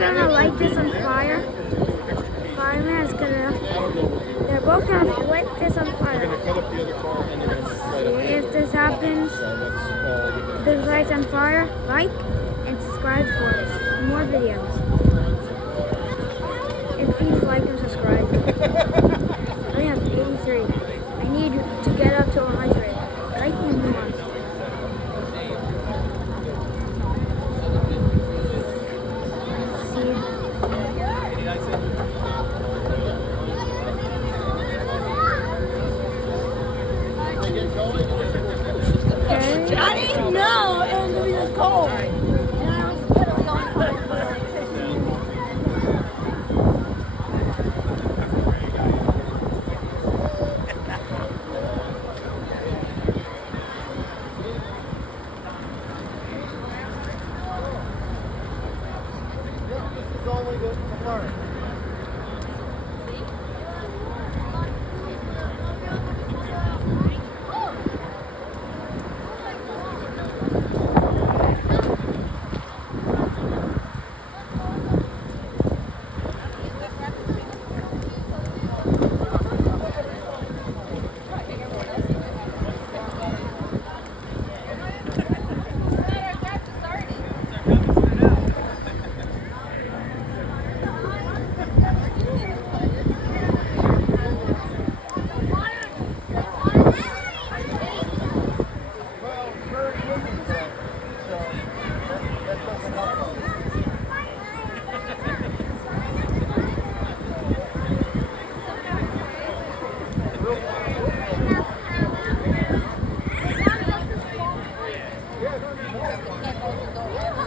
gonna light this on fire. Fireman's gonna. They're both gonna light this on fire. See if this happens. This lights on fire. Like and subscribe for more videos. And please like and subscribe. I have 83. I need to get up to 100. Like me more. See. Okay. I didn't know it was gonna be this cold.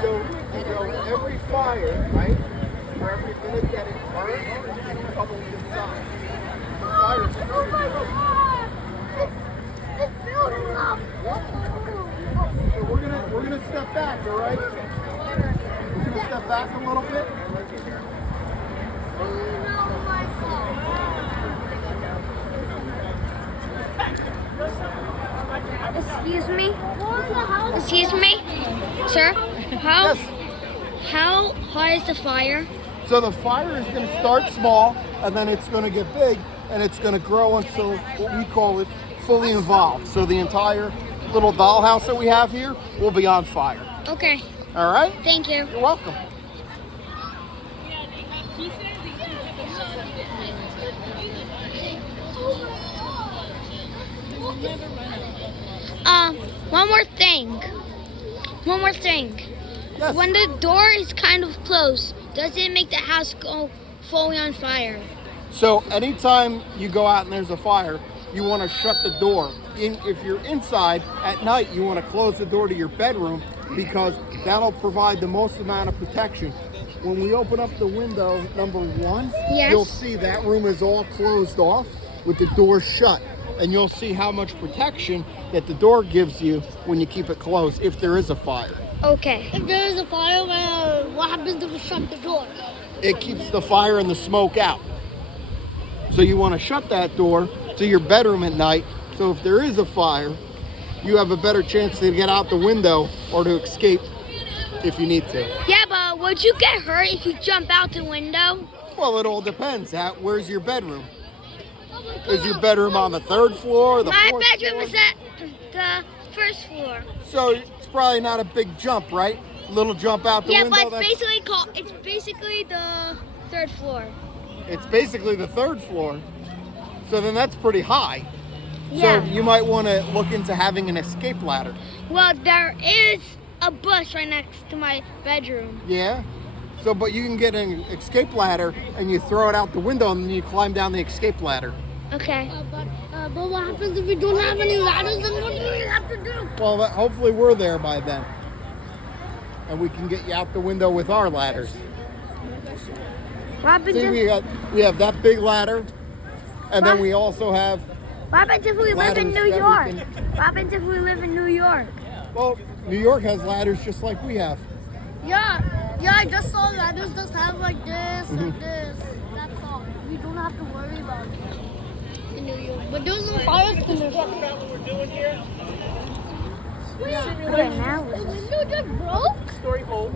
Every fire, right? For every minute that it burns, it bubbles inside. The fire is Oh my god! It's building up! So we're gonna step back, all right? We're gonna step back a little bit. Excuse me? Excuse me? Sir? Yes. How high is the fire? So the fire is going to start small, and then it's going to get big, and it's going to grow until what we call it fully involved. So the entire little dollhouse that we have here will be on fire. Okay, All right? thank you. You're welcome. One more thing. One more thing. Yes. When the door is kind of closed, does it make the house go fully on fire? So anytime you go out and there's a fire, you want to shut the door. If you're inside at night, you want to close the door to your bedroom because that'll provide the most amount of protection. When we open up the window, number one, Yes. you'll see that room is all closed off with the door shut. And you'll see how much protection that the door gives you when you keep it closed if there is a fire. Okay. If there is a fire, what happens if we shut the door? It keeps the fire and the smoke out. So you want to shut that door to your bedroom at night. So if there is a fire, you have a better chance to get out the window or to escape if you need to. Yeah, but would you get hurt if you jump out the window? Well, it all depends. Where's your bedroom? Is your bedroom on the third floor, the My fourth bedroom floor? is at the first floor. So it's probably not a big jump, right? Little jump out the Yeah, window. but it's basically the third floor. It's basically the third floor. So then that's pretty high. Yeah. So you might want to look into having an escape ladder. Well, there is a bush right next to my bedroom. Yeah. So, but you can get an escape ladder and you throw it out the window and then you climb down the escape ladder. Okay. But what happens if we don't have any ladders? Then what do we have to do? Well, hopefully we're there by then. And we can get you out the window with our ladders. What happens See, if, we have that big ladder. And then we also have, what happens if we live in ladders New that we York? can- What happens if we live in New York? well, New York has ladders just like we have. Yeah, I just saw ladders just have like this and this. That's all. We don't have to worry about it in New York. But there's no fire extinguisher. Okay, now The window just broke? Story hole.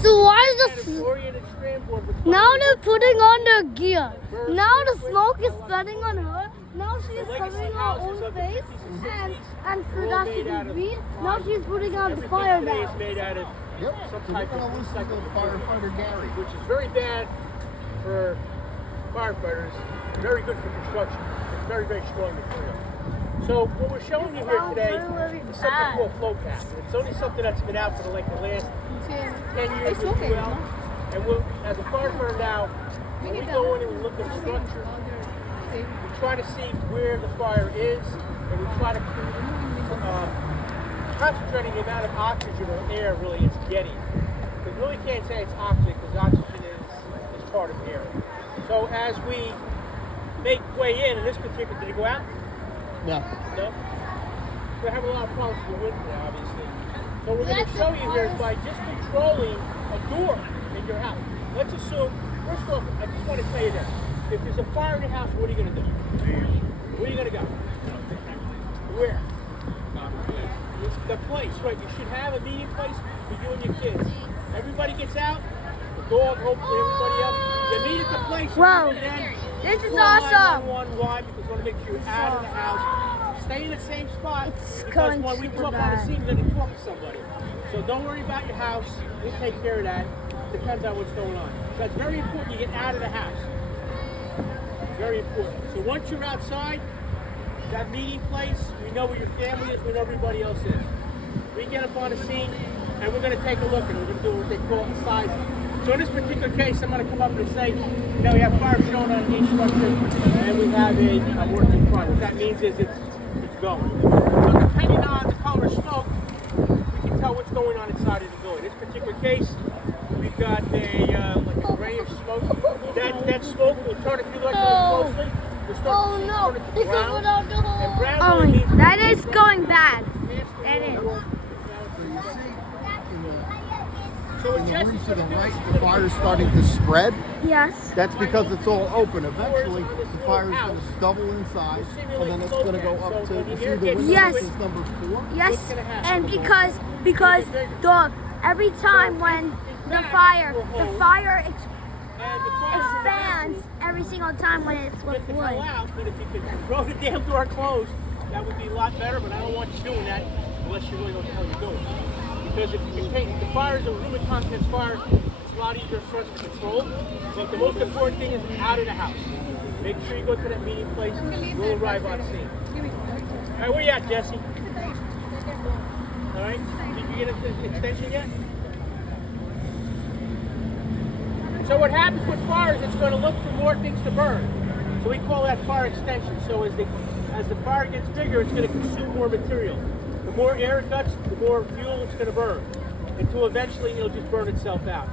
So why is Now they're putting on their gear. Now the smoke is spreading on her. Now she's covering her own face, and so that she can breathe. Now she's putting on the fire Today now. is made out of Yep. some So type we're of gonna listen to recycled firefighter Gary. which is very bad for firefighters, very good for construction. It's very, very strong material. So what we're showing you here today is something called flow cap. It's only something that's been out for like the last 10 years or well. And we'll, as a firefighter now, when we go in and we look at a structure, we try to see where the fire is, and we try to concentrating the amount of oxygen or air really it's getting. We really can't say it's oxygen because oxygen is part of air. So as we make way in this particular, did it go out? No. No? We're having a lot of problems with the wind now, obviously. So we're going to show you here by just controlling a door in your house. Let's assume, first off, I just want to tell you this. If there's a fire in your house, what are you going to do? Where are you going to go? Where? The place, right? You should have a meeting place for you and your kids. Everybody gets out, the dog, hopefully everybody else. You meet at the place. Whoa. And then This is call awesome. 911. Why? Because we want to make sure you're out of the house. Stay in the same spot. It's Because going when we super come up on the bad. scene, we're going to talk to somebody. So don't worry about your house. We'll take care of that. Depends on what's going on. So it's very important you get out of the house. Very important. So once you're outside, that meeting place, we know where your family is, we know everybody else is. We get up on the scene, and we're going to take a look, and we're going to do what they call a sizing. So in this particular case, I'm going to come up and say, you know, we have fire shown on each structure, and we have a working front. What that means is it's going. So depending on the color of smoke, we can tell what's going on inside of the building. In this particular case, we've got like a grayish smoke. That smoke will turn, if you look really closely, will start Oh to no! turn it to It's brown. going out the And hole. brown Oh, really means that is going bad. That is. So what In the Jesse's room to the going to do right, is the fire's starting to spread. Yes. That's because it's all open. Eventually, the fire is going to double in size, and then it's going to go up to you see the window. Yes. This is number 4. Yes, and because the every time when the fire expands every single time when it's with Get the hell wood. out, but if you could throw the damn door closed, that would be a lot better, but I don't want you doing that unless you really know what the hell you're doing. Because if you can take the fire is a room contents fire, it's a lot easier for us to control. But the most important thing is out of the house. Make sure you go to that meeting place. We'll arrive on scene. All right, where you at, Jesse? All right, did you get an extension yet? So what happens with fires, it's going to look for more things to burn. So we call that fire extension. So as the fire gets bigger, it's going to consume more material. The more air it gets, the more fuel it's going to burn, until eventually it'll just burn itself out.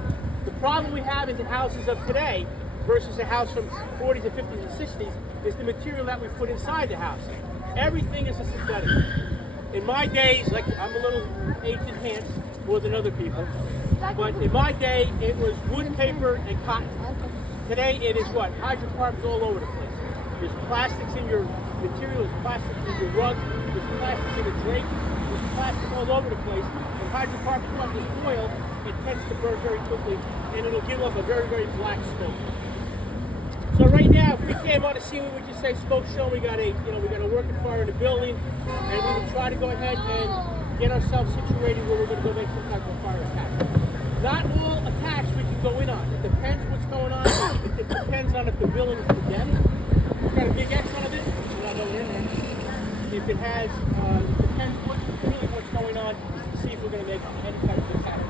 The problem we have in the houses of today versus a house from 40s and 50s and 60s is the material that we put inside the house. Everything is a synthetic. In my days, like I'm a little aged in hands more than other people, but in my day it was wood, paper, and cotton. Today it is what? Hydrocarbons all over the place. There's plastics in your material, there's plastics in your rug, there's plastics in the drink, there's plastic all over the place. And hydrocarbons, what is oil, it tends to burn very quickly, and it'll give off a very, very black smoke. So right now, if we came on the scene, we would just say smoke show. We got a working fire in the building, and we would try to go ahead and get ourselves situated where we're going to go make some type of fire attack. Not all attacks we can go in on. It depends what's going on. It depends on if the building is condemned. It's got a big X on it. So I know we're in there. If it has, it depends what's going on to see if we're going to make any type of attack.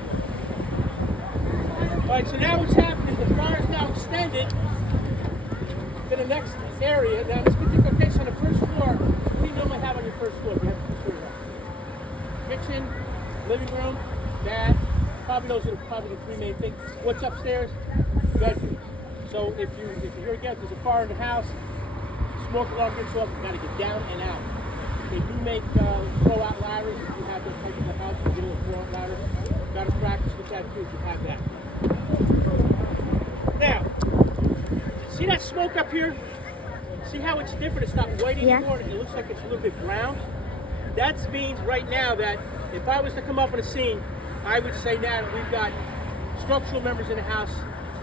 All right. So now what's happening is the fire is now extended to the next area. Now, in this particular case, on the first floor, what do you normally have on your first floor? You have two floors. Kitchen, living room, bath. Probably those are probably the three main things. What's upstairs? Bedroom. So if you're again, there's a fire in the house, smoke alarm gets off, you got to get down and out. They do make throw-out ladders. If you have those types in the house, you get a little throw-out ladder. You got to practice with that too if you have that. Now, see that smoke up here? See how it's different? It's not white anymore. It looks like it's a little bit brown. That means right now that if I was to come up on a scene, I would say now that we've got structural members in the house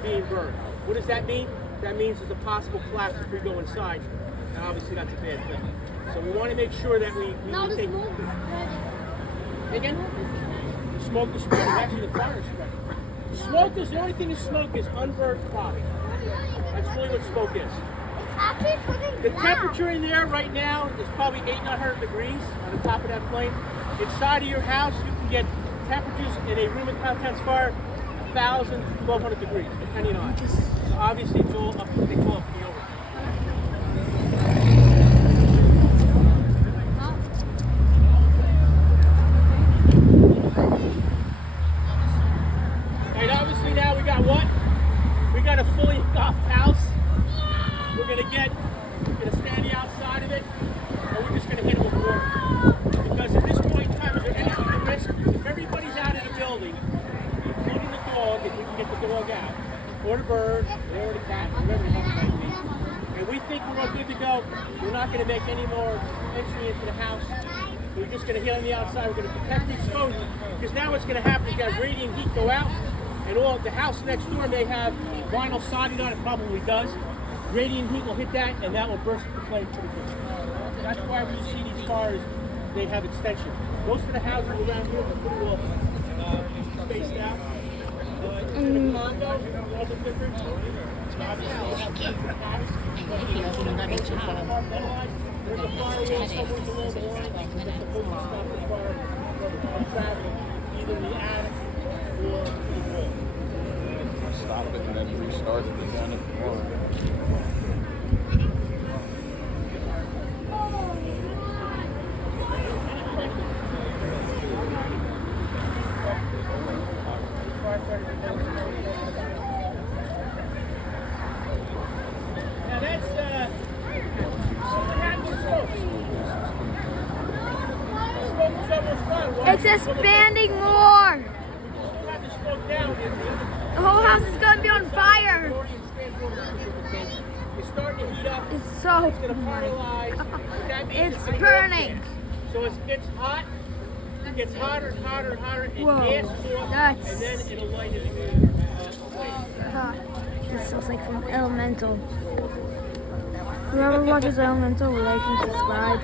being burned. What does that mean? That means there's a possible collapse if we go inside, and obviously that's a bad thing. So we want to make sure that we Now the take... smoke is spreading. Again? The smoke is spreading. Actually, the fire is spreading. The only thing in smoke is unburned product. That's really what smoke is. It's actually putting The down. temperature in there right now is probably 800 degrees on the top of that flame. Inside of your house, you can get temperatures in a room of contents fire 1,000, 1,200 degrees, depending on it. So obviously, it's all up to the owner. And obviously now we got what? We got a fully engulfed house. We're gonna stand outside of it, and we're just gonna hit it with water. Because at this point in time, is there anything to risk? If everybody's out of the building, including the dog, if we can get the dog out, or the bird, or the cat, whatever the heck it might be, and we think we're all good to go, we're not gonna make any more entry into the house. We're just gonna hit on the outside. We're gonna protect the exposure. Because now what's gonna happen is you got radiant heat go out, and all the house next door may have vinyl siding on it, probably does. Radiant heat will hit that, and that will burst the flame pretty good. That's why when you see these fires, they have extension. Most of the houses around here are pretty well spaced out. In the condo, all the different. There's a firewall somewhere below the line that's supposed to stop the fire from traveling either the attic or the wall. Stop it and then restart it again if you want. Now that's what happens to smoke. Smoke is almost gone. Why? It's expanding more. You have to slow down. The whole house is gonna be on fire. It's starting to heat up. It's so. It's going to paralyze. What that means It's gonna burning. go. So it gets hot. It gets hotter and hotter and hotter. It Whoa, gases off, that's- and then it'll light it This looks like from Elemental. Whoever watches Elemental, like and subscribe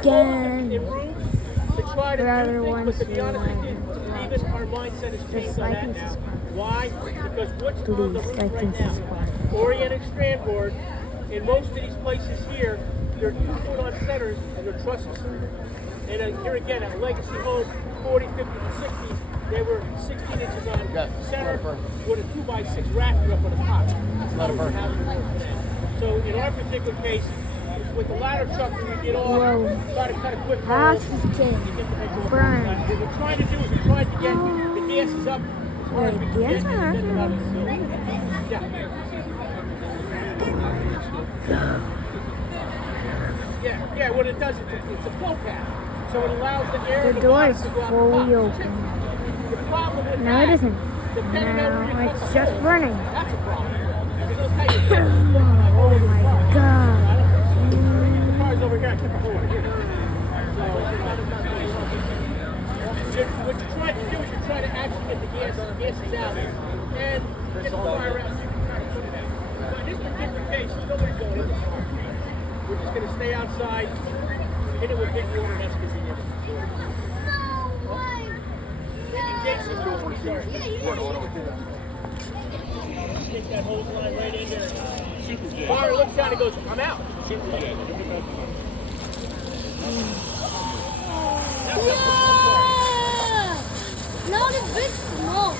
again. in rooms to try to Rather do things, ones but to be who honest with you, even our mindset has changed on like that and now. subscribe. Why? Because what's on the Please roof like right and now? subscribe. Oriented strand board. In most of these places here, they're 2-foot-on centers and they're trusses. And here again, at Legacy Home, 40, 50, and 60s, they were 16 inches on center with a 2x6 rafter up on the top. That's not what we're having today. So in our particular case, with the ladder truck, when we get off, Whoa. try to cut a quick House hole. is killing. You get the head going. Burn. What we're trying to do is we're trying to get the gases up as far as we can Wait, get gas and are get them out of the building. Yeah. Yeah, what it does is it's a flow path. So it allows the air The and door water is to go out fully the top. open. The problem with No, that, it isn't. depending on where you Now cut it's the just hole, burning. that's a problem. Because it'll tell you, Oh my god. the car's over here, I kept the hole over here. So, what you're trying to do is you're trying to actually get the gases out and get the fire out. So you can kind of put it out. But in this particular case, nobody's going in the car. We're just going to stay outside, hit it with big water, and that's going to be it. Jason, sorry. Take that hose line right in there. Fire looks down and goes, I'm out. Yeah! Now the big smoke.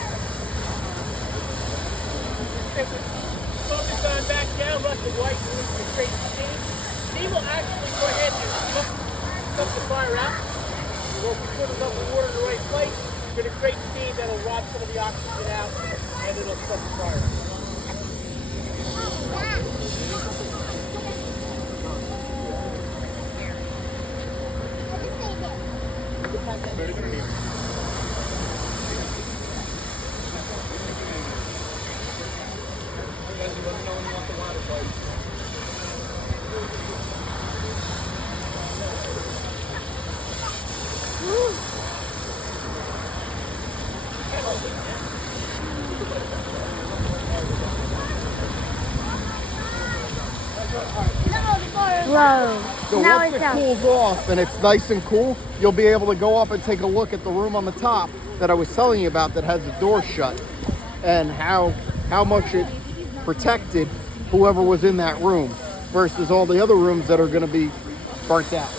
Focus on back down, let the white move to create steam. Steam will actually go ahead and pump the fire out. Well, if you put enough water in the right place, you're going to create steam that'll rob some of the oxygen out, and it'll start the fire. Whoa. So Now once it's it out. cools off and it's nice and cool, you'll be able to go up and take a look at the room on the top that I was telling you about that has the door shut, and how much it protected whoever was in that room versus all the other rooms that are going to be burnt out.